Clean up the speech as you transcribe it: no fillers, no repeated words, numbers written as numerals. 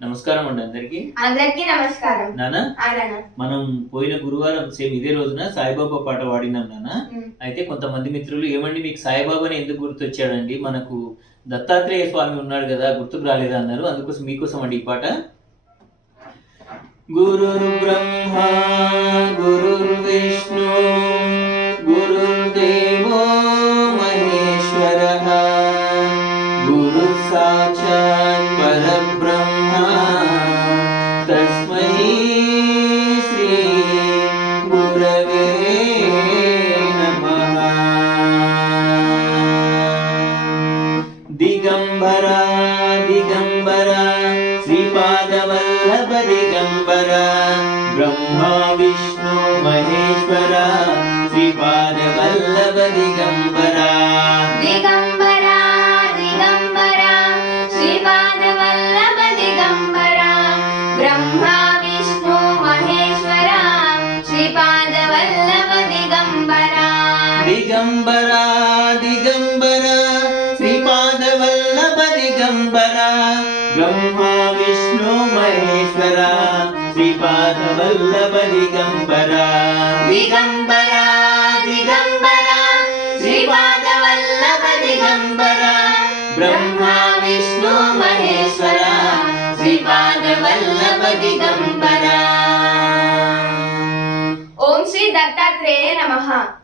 నమస్కారం అండి అందరికి. అందరికి నమస్కారం. నానా మనం పోయిన గురువారం సేమ్ ఇదే రోజున సాయిబాబా పాట పాడినాం నానా. అయితే కొంతమంది మిత్రులు ఏమండి మీకు సాయిబాబాని ఎందుకు గుర్తొచ్చాడండి, మనకు దత్తాత్రేయ స్వామి ఉన్నాడు కదా గుర్తుకు రాలేదా అన్నారు. అందుకోసం మీకోసం అండి ఈ పాట. గురుర్ బ్రహ్మ గురుర్ విష్ణు గురుర్దేవో మహేశ్వరః గురు సాక్షాత్ పరబ్రహ్మ తస్మై శ్రీ గురవే నమః. దిగంబర దిగంబర శ్రీపాదవల్లభ దిగంబర బ్రహ్మ విష్ణు మహేశ్వర శ్రీపాదవల్లభ దిగంబర. దిగంబర దిగంబర శ్రీపాదవల్లభ దిగంబర బ్రహ్మ విష్ణు మహేశ్వర శ్రీపాదవల్లభ దిగంబర. దిగంబర దిగంబర శ్రీపాదవల్లభ దిగంబర బ్రహ్మ విష్ణు మహేశ్వర శ్రీపాదవల్లభ దిగంబర. దిగంబర దిగంబర శ్రీపాదవల్లభ దిగంబర బ్రహ్మ విష్ణు మహేశ్వర శ్రీపాదవల్లభ దిగంబర. ఓం శ్రీ దత్తాత్రేయ నమః.